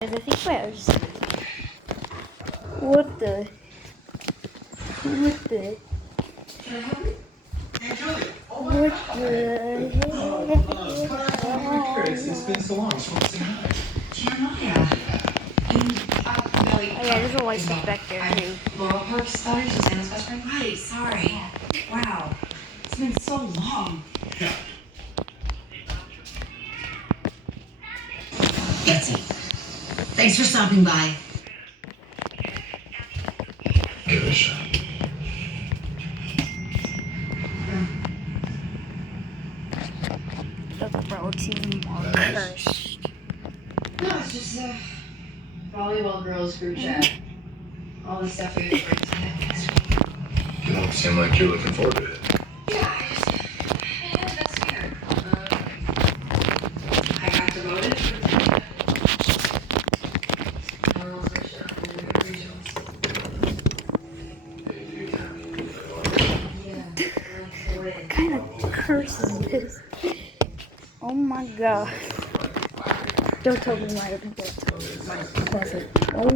There's a thick wares. What the? What the? What the? It's been so long. Just want to say hi. Jeremiah. Oh yeah, there's a light stuff back there too. Laurel Park's daughter, Susanna's best friend. Right, sorry. Wow. It's been so long. Yeah. Betsy, thanks for stopping by. Give it a shot. The protein cursed. No, it's just a volleyball girls group chat. All the stuff we were next week. You don't seem like you're looking forward to it. Yeah, I had the best year. I got demoted for the Laurel's restaurant and the regionals. Yeah, that's the way. What kind of curse is this? Oh my god. Don't tell me why I didn't get my closet. Oh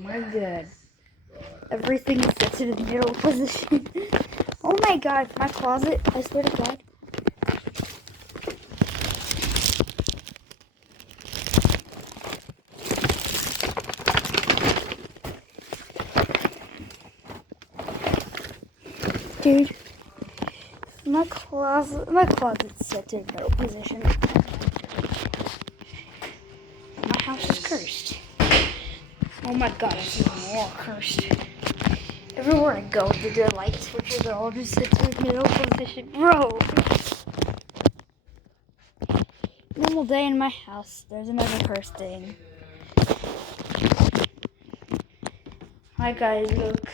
my god. Everything is set to the middle position. Oh my god, my closet, I swear to god. Dude, my closet's set to no position. My house is cursed. Oh my god, it's even more cursed. Everywhere I go, the light switches are all just set to middle position. Bro! Normal day in my house, there's another cursed thing. Hi guys, look.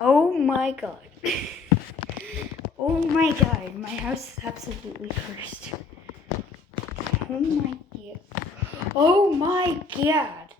Oh my god. Oh my god, my house is absolutely cursed. Oh my god. Oh my god.